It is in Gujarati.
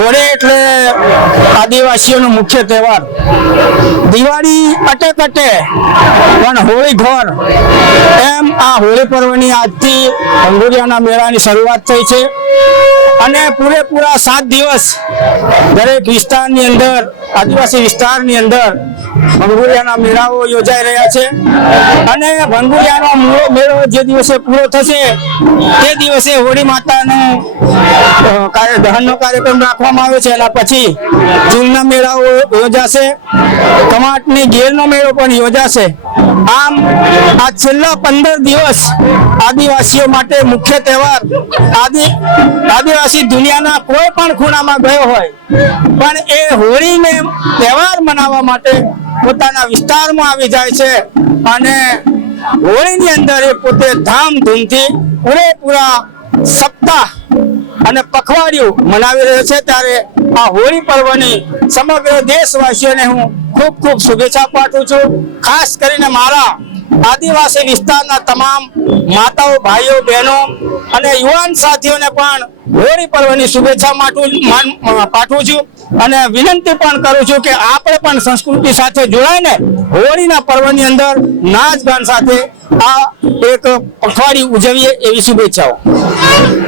હોળી એટલે આદિવાસીઓનો મુખ્ય તહેવાર। દિવાળી અટે કટે પણ હોળી ઘર, એમ આ હોળી પર્વની આજથી ભંગુરિયાના મેળાની શરૂઆત થઈ છે અને પૂરેપૂરા 7 દિવસ દરેક વિસ્તારની અંદર, આદિવાસી વિસ્તારની અંદર ભંગુરિયાના મેળાઓ યોજાઈ રહ્યા છે અને ભંગુરિયાનો મેળો જે દિવસે પૂરો થશે તે દિવસે હોળી માતાનું દહનનો કાર્યક્રમ રાખવામાં આવે છે। એના પછી ચૂલના મેળાઓ યોજાશે, કમાટની ગેરનો મેળો પણ યોજાશે। આમ આ છેલ્લા 15 દિવસ આદિવાસીઓ માટે મુખ્ય તહેવાર। આદિવાસી દુનિયાના કોઈ પણ ખૂણામાં ગયો હોય પણ એ હોળીને તહેવાર મનાવવા માટે પોતાના વિસ્તારમાં આવી જાય છે અને હોળીની અંદર એ પોતે ધામધૂમથી પૂરેપૂરા સપ્તાહ અને પખવાડિયું મનાવી રહ્યો છે। ત્યારે આ હોળી પર્વની સમગ્ર દેશવાસીઓને હું ખૂબ ખૂબ શુભેચ્છા પાઠવું છું। ખાસ કરીને મારા આદિવાસી વિસ્તારના તમામ માતાઓ, ભાઈઓ, બહેનો અને યુવાન સાથીઓને પણ હોળી પર્વની શુભેચ્છા પાઠવું છું અને વિનંતી પણ કરું છું કે આપણે પણ સંસ્કૃતિ સાથે જોડાઈને હોળીના પર્વની અંદર નાચ ગાન સાથે આ એક પખવાડિયું ઉજવીએ, એવી શુભેચ્છાઓ।